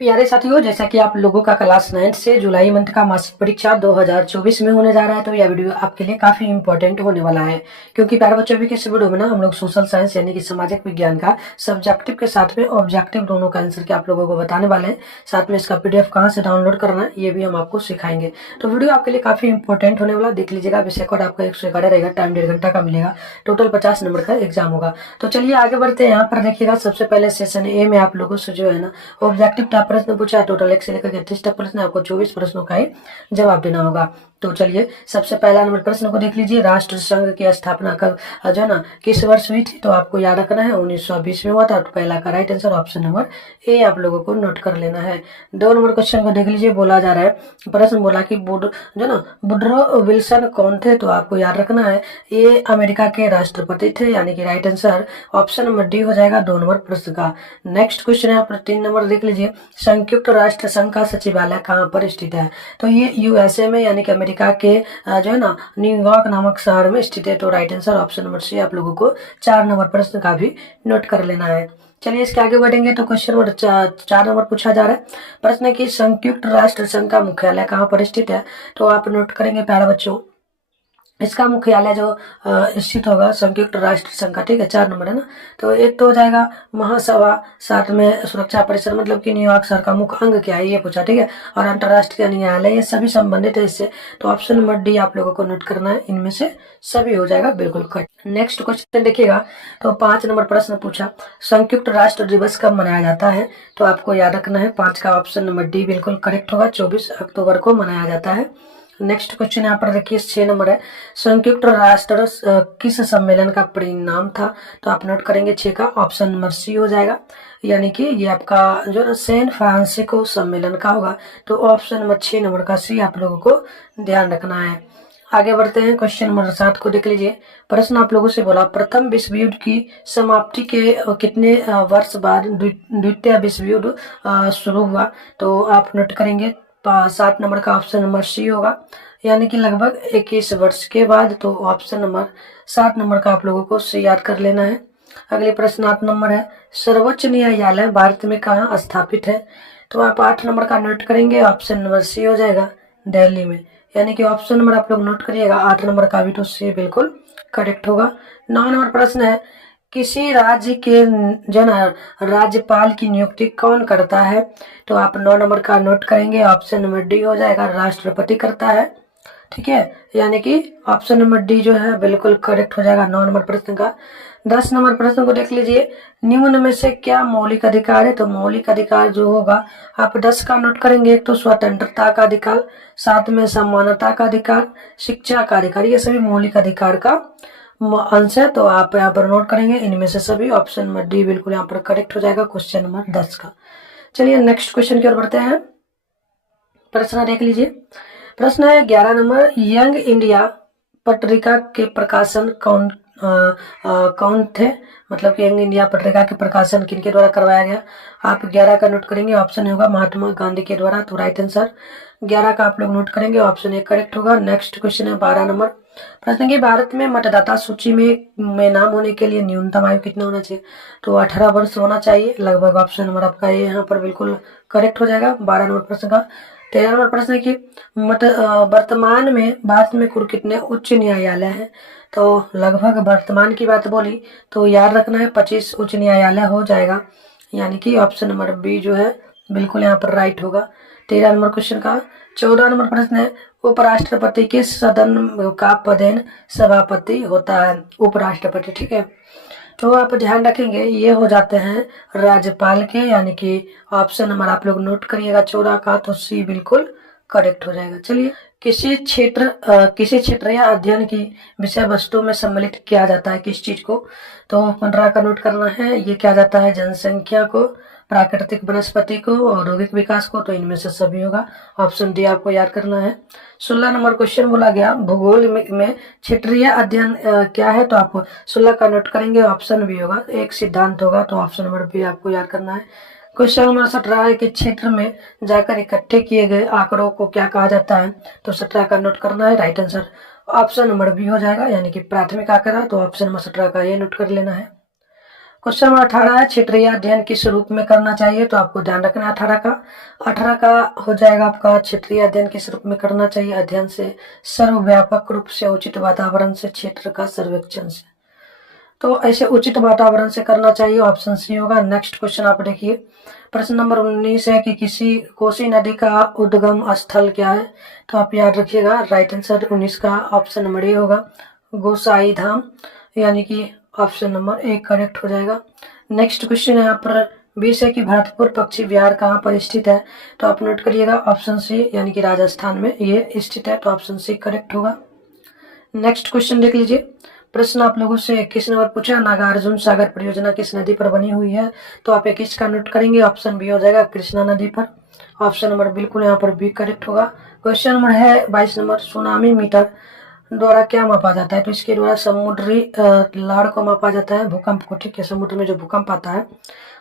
प्यारे साथियों, जैसा कि आप लोगों का क्लास 9 से जुलाई मंथ का मासिक परीक्षा 2024 में होने जा रहा है, तो यह वीडियो आपके लिए काफी इंपॉर्टेंट होने वाला है। क्योंकि प्यारे बच्चों, अभी के इस वीडियो में ना हम लोग सोशल साइंस यानी कि सामाजिक विज्ञान का सब्जेक्टिव के साथ में ऑब्जेक्टिव दोनों का आंसर के आप लोगों को बताने वाले हैं। साथ में इसका पीडीएफ कहाँ से डाउनलोड करना है ये भी हम आपको सिखाएंगे। तो वीडियो आपके लिए काफी इंपॉर्टेंट होने वाला, देख लीजिएगा। विषय कोड आपका 111 रहेगा, टाइम 1.5 घंटा का मिलेगा, टोटल 50 नंबर का एग्जाम होगा। तो चलिए आगे बढ़ते हैं। यहाँ पर देखिएगा, सबसे पहले सेशन ए में आप लोगों से जो है ना ऑब्जेक्टिव टाइप प्रश्न पूछा है। टोटल 1 से लेकर 30 तक प्रश्न है, आपको 24 प्रश्नों का ही जवाब देना होगा। तो चलिए सबसे पहला नंबर प्रश्न को देख लीजिए। राष्ट्र संघ की स्थापना कब जो है ना किस वर्ष हुई थी? तो आपको याद रखना है 1920 में हुआ था। तो पहला का right answer option number A आप लोगों को नोट कर लेना है। 2 नंबर क्वेश्चन को देख लीजिए। बोला जा रहा है, प्रश्न बोला कि जो ना वुडरो विल्सन कौन थे? तो आपको याद रखना है ये अमेरिका के राष्ट्रपति थे, यानी कि right answer option number D हो जाएगा 2 नंबर प्रश्न का। नेक्स्ट क्वेश्चन है आपका 3 नंबर देख लीजिए। संयुक्त राष्ट्र संघ का सचिवालय कहाँ पर स्थित है? तो ये यूएसए में, यानी कि अमेरिका के जो है ना न्यूयॉर्क नामक शहर में स्थित है। तो right answer option number C आप लोगों को 4 नंबर प्रश्न का भी नोट कर लेना है। चलिए इसके आगे बढ़ेंगे। तो क्वेश्चन नंबर 4 नंबर पूछा जा रहा है। प्रश्न है कि संयुक्त राष्ट्र संघ का मुख्यालय कहाँ पर स्थित है? तो आप नोट करेंगे प्यारे बच्चों, इसका मुख्यालय जो स्थित होगा संयुक्त राष्ट्र संघ का, ठीक है। 4 नंबर है ना। तो एक तो हो जाएगा महासभा, साथ में सुरक्षा परिषद, मतलब कि न्यूयॉर्क शहर का मुख्य अंग क्या है ये पूछा, ठीक है। और अंतर्राष्ट्रीय न्यायालय, ये सभी संबंधित है इससे। तो ऑप्शन नंबर डी आप लोगों को नोट करना है, इनमें से सभी हो जाएगा बिल्कुल करेक्ट। नेक्स्ट क्वेश्चन देखिएगा। तो 5 नंबर प्रश्न पूछा, संयुक्त राष्ट्र दिवस कब मनाया जाता है? तो आपको याद रखना है 5 का ऑप्शन नंबर डी बिल्कुल करेक्ट होगा, 24 अक्टूबर को मनाया जाता है। नेक्स्ट क्वेश्चन यहाँ पर देखिए 6 नंबर है। संयुक्त राष्ट्र किस सम्मेलन का परिणाम था? तो आप नोट करेंगे 6 का ऑप्शन नंबर सी हो जाएगा, यानी कि ये आपका जो है सैन फ्रांसिस्को सम्मेलन का होगा। तो ऑप्शन नंबर 6 नंबर का सी आप लोगों को ध्यान रखना है। आगे बढ़ते हैं, क्वेश्चन नंबर 7 को देख लीजिए। प्रश्न आप लोगों से बोला, प्रथम विश्व युद्ध की समाप्ति के कितने वर्ष बाद द्वितीय विश्व युद्ध शुरू हुआ? तो आप नोट करेंगे 7 नंबर का ऑप्शन नंबर सी होगा, यानी कि लगभग 21 वर्ष के बाद। तो ऑप्शन नंबर 7 नंबर का आप लोगों को सी याद कर लेना है। अगले प्रश्न 8 नंबर है, सर्वोच्च न्यायालय भारत में कहाँ स्थापित है? तो आप 8 नंबर का नोट करेंगे, ऑप्शन नंबर सी हो जाएगा, दिल्ली में। यानी कि ऑप्शन नंबर आप लोग नोट करिएगा 8 नंबर का भी, तो सी बिल्कुल करेक्ट होगा। 9 नंबर प्रश्न है, किसी राज्य के जो ना राज्यपाल की नियुक्ति कौन करता है? तो आप 9 नंबर का नोट करेंगे, ऑप्शन नंबर डी हो जाएगा, राष्ट्रपति करता है, ठीक है। यानी कि ऑप्शन नंबर डी जो है बिल्कुल करेक्ट हो जाएगा 9 नंबर प्रश्न का। 10 नंबर प्रश्न को देख लीजिए। निम्न में से क्या मौलिक अधिकार है? तो मौलिक अधिकार जो होगा आप 10 का नोट करेंगे। एक तो स्वतंत्रता का अधिकार, साथ में समानता का अधिकार, शिक्षा का अधिकार, ये सभी मौलिक अधिकार का अंश है। तो आप यहाँ पर नोट करेंगे इनमें से सभी, ऑप्शन नंबर डी बिल्कुल यहाँ पर करेक्ट हो जाएगा क्वेश्चन नंबर 10 का। चलिए नेक्स्ट क्वेश्चन की ओर बढ़ते हैं। प्रश्न देख लीजिए। प्रश्न है 11 नंबर, यंग इंडिया पत्रिका के प्रकाशन कौन थे? मतलब कि यंग इंडिया पत्रिका के प्रकाशन किनके द्वारा करवाया गया? आप 11 का नोट करेंगे, ऑप्शन होगा महात्मा गांधी के द्वारा। तो राइट आंसर 11 का आप लोग नोट करेंगे, ऑप्शन ए करेक्ट होगा। नेक्स्ट क्वेश्चन है 12 नंबर। प्रश्न की भारत में मतदाता सूची में नाम होने के लिए न्यूनतम आयु कितना होना चाहिए? तो 18 वर्ष होना चाहिए, लगभग ऑप्शन नंबर आपका ये यहाँ पर बिल्कुल करेक्ट हो जाएगा 12 नंबर प्रश्न का। 13 नंबर प्रश्न है कि वर्तमान में भारत में कुल कितने उच्च न्यायालय हैं? तो लगभग वर्तमान की बात बोली तो याद रखना है 25 उच्च न्यायालय हो जाएगा, यानी कि ऑप्शन नंबर बी जो है बिल्कुल यहाँ पर राइट होगा 13 नंबर क्वेश्चन का। 14 नंबर प्रश्न है, उपराष्ट्रपति के सदन का पदेन सभापति होता है? उपराष्ट्रपति, ठीक है। तो आप ध्यान रखेंगे ये हो जाते हैं राज्यपाल के, यानी कि ऑप्शन नंबर आप लोग नोट करिएगा 14 का, तो सी बिल्कुल करेक्ट हो जाएगा। चलिए किसी क्षेत्र या अध्ययन की विषय वस्तु में सम्मिलित किया जाता है किस चीज को? तो 15 का नोट करना है। ये किया जाता है जनसंख्या को, प्राकृतिक वनस्पति को, औद्योगिक विकास को। तो इनमें से सभी होगा, ऑप्शन डी आपको याद करना है। 16 नंबर क्वेश्चन बोला गया, भूगोल में क्षेत्रीय अध्ययन क्या है? तो आप 16 का नोट करेंगे, ऑप्शन बी होगा, एक सिद्धांत होगा। तो ऑप्शन नंबर बी आपको याद करना है। क्वेश्चन नंबर 17 है कि क्षेत्र में जाकर इकट्ठे किए गए आंकड़ों को क्या कहा जाता है? तो 17 का नोट करना है, right answer option number B हो जाएगा, यानी कि प्राथमिक आंकड़ा। तो ऑप्शन नंबर 17 का ये नोट कर लेना है। क्वेश्चन नंबर 18 है, क्षेत्रीय अध्ययन किस रूप में करना चाहिए? तो आपको ध्यान रखना है 18 का हो जाएगा आपका क्षेत्रीय अध्ययन किस रूप में करना चाहिए? अध्ययन से, सर्वव्यापक रूप से, उचित वातावरण से, क्षेत्र का सर्वेक्षण से। तो ऐसे उचित वातावरण से करना चाहिए, ऑप्शन सी होगा। नेक्स्ट क्वेश्चन आप देखिए, प्रश्न नंबर 19 है कि किसी कोसी नदी का उद्गम स्थल क्या है? तो आप याद रखिएगा, राइट आंसर 19 का ऑप्शन नंबर ए होगा, गोसाई धाम, यानी कि ऑप्शन नंबर ए करेक्ट हो जाएगा। नेक्स्ट क्वेश्चन यहाँ पर 20 है कि भरतपुर पक्षी विहार कहाँ पर स्थित है? तो आप नोट करिएगा, ऑप्शन सी, यानी कि राजस्थान में ये स्थित है, तो ऑप्शन सी करेक्ट होगा। नेक्स्ट क्वेश्चन देख लीजिए, प्रश्न आप लोगों से 21 नंबर पूछा, नागार्जुन सागर परियोजना किस नदी पर बनी हुई है? तो आप 21 का नोट करेंगे, ऑप्शन बी हो जाएगा, कृष्णा नदी पर। ऑप्शन नंबर बिल्कुल यहाँ पर बी करेक्ट होगा। क्वेश्चन नंबर है 22 नंबर, सुनामी मीटर द्वारा क्या मापा जाता है? तो इसके द्वारा समुद्री लहर को मापा जाता है, भूकंप को, ठीक है, समुद्र में जो भूकंप आता है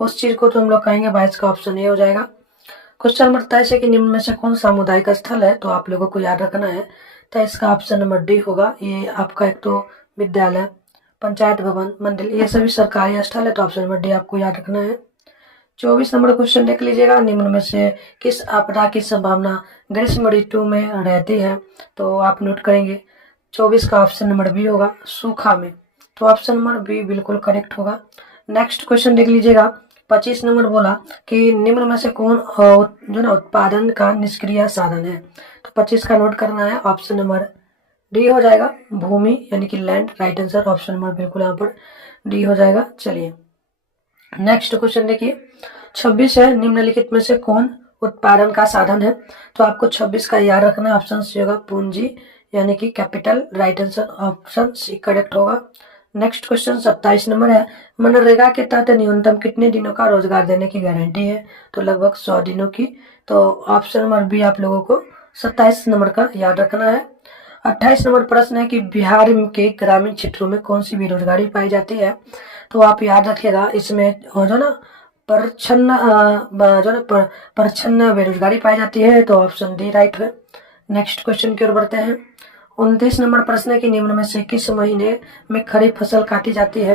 उस चीज को तो हम लोग कहेंगे। 22 का ऑप्शन ए हो जाएगा। क्वेश्चन नंबर 23 है कि निम्न में से कौन सामुदायिक स्थल है? तो आप लोगों को याद रखना है, 23 का ऑप्शन नंबर डी होगा। ये आपका एक तो विद्यालय, पंचायत भवन, मंदिर, ये सभी सरकारी स्थल है, तो ऑप्शन नंबर डी आपको याद रखना है। 24 नंबर क्वेश्चन देख लीजिएगा, निम्न में से किस आपदा की संभावना ग्रीष्म ऋतु में रहती है? तो आप नोट करेंगे, 24 का ऑप्शन नंबर बी होगा, सूखा में, तो ऑप्शन नंबर बी बिल्कुल करेक्ट होगा। नेक्स्ट क्वेश्चन देख लीजिएगा, 25 नंबर बोला कि निम्न में से कौन जो ना उत्पादन का निष्क्रिय साधन है? तो 25 का नोट करना है, ऑप्शन नंबर डी हो जाएगा, भूमि, यानी कि land, right answer option number बिल्कुल यहाँ पर डी हो जाएगा। चलिए नेक्स्ट क्वेश्चन देखिए, 26 है, निम्नलिखित में से कौन उत्पादन का साधन है? तो आपको 26 का याद रखना है, ऑप्शन सी होगा, पूंजी, यानी कि capital, right answer option C correct होगा। नेक्स्ट क्वेश्चन 27 नंबर है, मनरेगा के तहत न्यूनतम कितने दिनों का रोजगार देने की गारंटी है? तो लगभग 100 दिनों की, तो ऑप्शन नंबर बी आप लोगों को 27 नंबर का याद रखना है। 28 नंबर प्रश्न है कि बिहार के ग्रामीण क्षेत्रों में कौन सी बेरोजगारी पाई जाती है? तो आप याद रखिएगा, इसमें जो ना परछन्न बेरोजगारी पाई जाती है, तो ऑप्शन डी राइट है। नेक्स्ट क्वेश्चन की ओर बढ़ते हैं। 29 नंबर प्रश्न है कि निम्न में से किस महीने में खरीफ फसल काटी जाती है?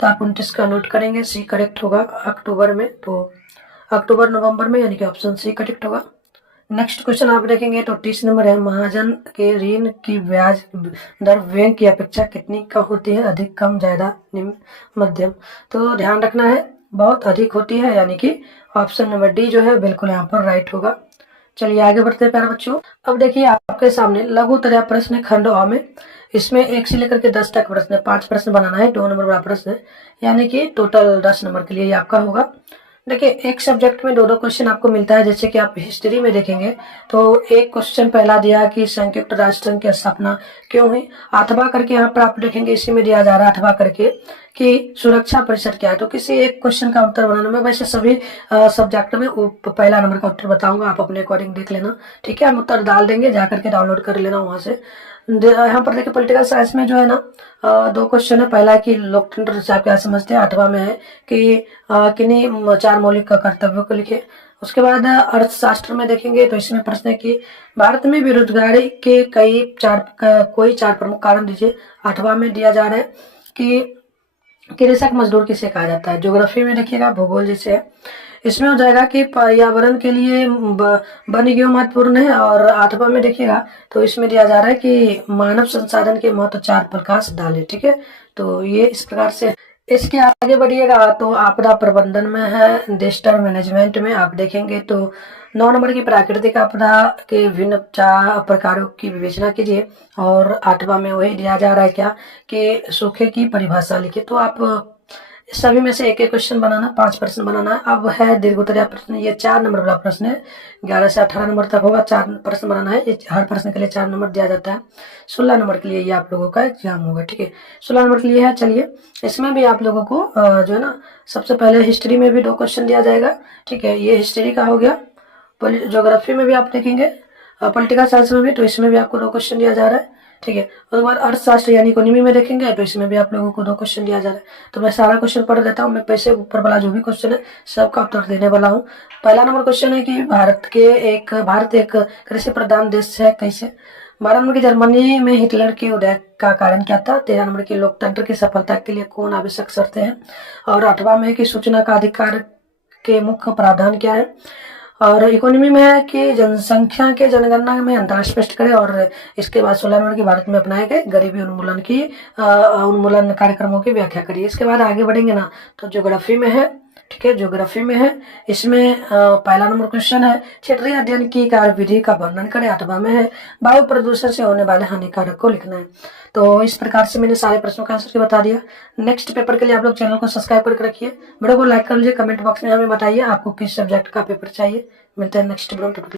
तो आप 29 का नोट करेंगे, सी करेक्ट होगा, अक्टूबर में, तो अक्टूबर नवंबर में, यानी कि ऑप्शन सी करेक्ट होगा। नेक्स्ट क्वेश्चन आप देखेंगे तो 30 नंबर है, महाजन के ऋण की ब्याज दर बैंक की अपेक्षा कितनी कम होती है? अधिक, कम, ज्यादा, निम्न, मध्यम? तो ध्यान रखना है, बहुत अधिक होती है, यानी कि ऑप्शन नंबर डी जो है बिल्कुल यहाँ पर राइट होगा। चलिए आगे बढ़ते हैं प्यारे बच्चों। अब देखिए आपके सामने लघुतरा प्रश्न है खंड अ में, इसमें 1 से लेकर के 10 तक प्रश्न है, 5 प्रश्न बनाना है, 2 नंबर वाला प्रश्न है, यानी कि टोटल 10 नंबर के लिए ये आपका होगा। देखिए एक सब्जेक्ट में 2 क्वेश्चन आपको मिलता है, जैसे कि आप हिस्ट्री में देखेंगे तो एक क्वेश्चन पहला दिया कि संयुक्त राष्ट्र संघ की स्थापना क्यों हुई, अथवा करके यहाँ पर आप देखेंगे इसी में दिया जा रहा है अथवा करके कि सुरक्षा परिषद क्या है। तो किसी एक क्वेश्चन का उत्तर बनाना, मैं वैसे सभी सब्जेक्ट में पहला नंबर का उत्तर बताऊंगा, आप अपने अकॉर्डिंग देख लेना, ठीक है, हम उत्तर डाल देंगे, जाकर के डाउनलोड कर लेना वहां से। यहाँ पर देखिए पॉलिटिकल साइंस में जो है ना 2 क्वेश्चन है, पहला है कि लोकतंत्र से आप क्या समझते हैं, 8वां में है कि किन्हीं 4 मौलिक कर्तव्यों को लिखे। उसके बाद अर्थशास्त्र में देखेंगे तो इसमें प्रश्न है कि भारत में बेरोजगारी के कोई 4 प्रमुख कारण दीजिए। 8वां में दिया जा रहा है कि कृषक मजदूर किसे कहा जाता है। ज्योग्राफी में देखिएगा, भूगोल जैसे है, इसमें हो जाएगा कि पर्यावरण के लिए वन क्यों महत्वपूर्ण है, और 8वां में देखिएगा तो इसमें दिया जा रहा है कि मानव संसाधन के महत्व 4 प्रकाश डाले, ठीक है, तो ये इस प्रकार से। इसके आगे बढ़िएगा तो आपदा प्रबंधन में है, डिजास्टर मैनेजमेंट में आप देखेंगे तो 9 नंबर की प्राकृतिक आपदा के विभिन्न 4 प्रकारों की विवेचना कीजिए, और 8वां में वही दिया जा रहा है क्या कि सूखे की परिभाषा लिखिए। तो आप सभी में से एक एक क्वेश्चन बनाना, 5 प्रश्न बनाना है। अब है दीर्घोत्तरीय प्रश्न, ये 4 नंबर वाला प्रश्न है, 11 से 18 नंबर तक होगा, 4 प्रश्न बनाना है, हर प्रश्न के लिए 4 नंबर दिया जाता है। 16 नंबर के लिए ये आप लोगों का एग्जाम होगा, ठीक है, 16 नंबर के लिए है। चलिए इसमें भी आप लोगों को जो है ना सबसे पहले हिस्ट्री में भी 2 क्वेश्चन दिया जाएगा, ठीक है, ये हिस्ट्री का हो गया। ज्योग्राफी में भी आप देखेंगे, पॉलिटिकल साइंस में भी, तो इसमें भी आपको 2 क्वेश्चन दिया जा रहा है, ठीक है। उसके बाद अर्थशास्त्र यानी इकोनॉमी में देखेंगे तो इसमें भी आप लोगों को 2 क्वेश्चन दिया जा रहा है। तो मैं सारा क्वेश्चन पढ़ देता हूँ, मैं पैसे ऊपर वाला जो भी क्वेश्चन है सबका उत्तर देने वाला हूँ। पहला नंबर क्वेश्चन है कि भारत एक कृषि प्रधान देश है कैसे? 12 नंबर की जर्मनी में हिटलर के उदय का कारण क्या था। 13 नंबर की लोकतंत्र की सफलता के लिए कौन आवश्यक शर्तें हैं। और 8वां में है कि सूचना का अधिकार के मुख्य प्रावधान क्या है। और इकोनॉमी में है कि जनसंख्या के जनगणना में अंतर स्पष्ट करें। और इसके बाद 16 नंबर की भारत में अपनाए गए गरीबी उन्मूलन की उन्मूलन कार्यक्रमों की व्याख्या करिए। इसके बाद आगे बढ़ेंगे ना तो ज्योग्राफी में है, ठीक है, ज्योग्राफी में है। इसमें पहला नंबर क्वेश्चन है क्षेत्रीय अध्ययन की कार्यविधि का वर्णन करें। 8वां में है वायु प्रदूषण से होने वाले हानिकारक को लिखना है। तो इस प्रकार से मैंने सारे प्रश्नों का आंसर बता दिया। नेक्स्ट पेपर के लिए आप लोग चैनल को सब्सक्राइब करके रखिए, वीडियो को लाइक कर लीजिए, कमेंट बॉक्स में हमें बताइए आपको किस सब्जेक्ट का पेपर चाहिए। मिलते हैं नेक्स्ट वीडियो में।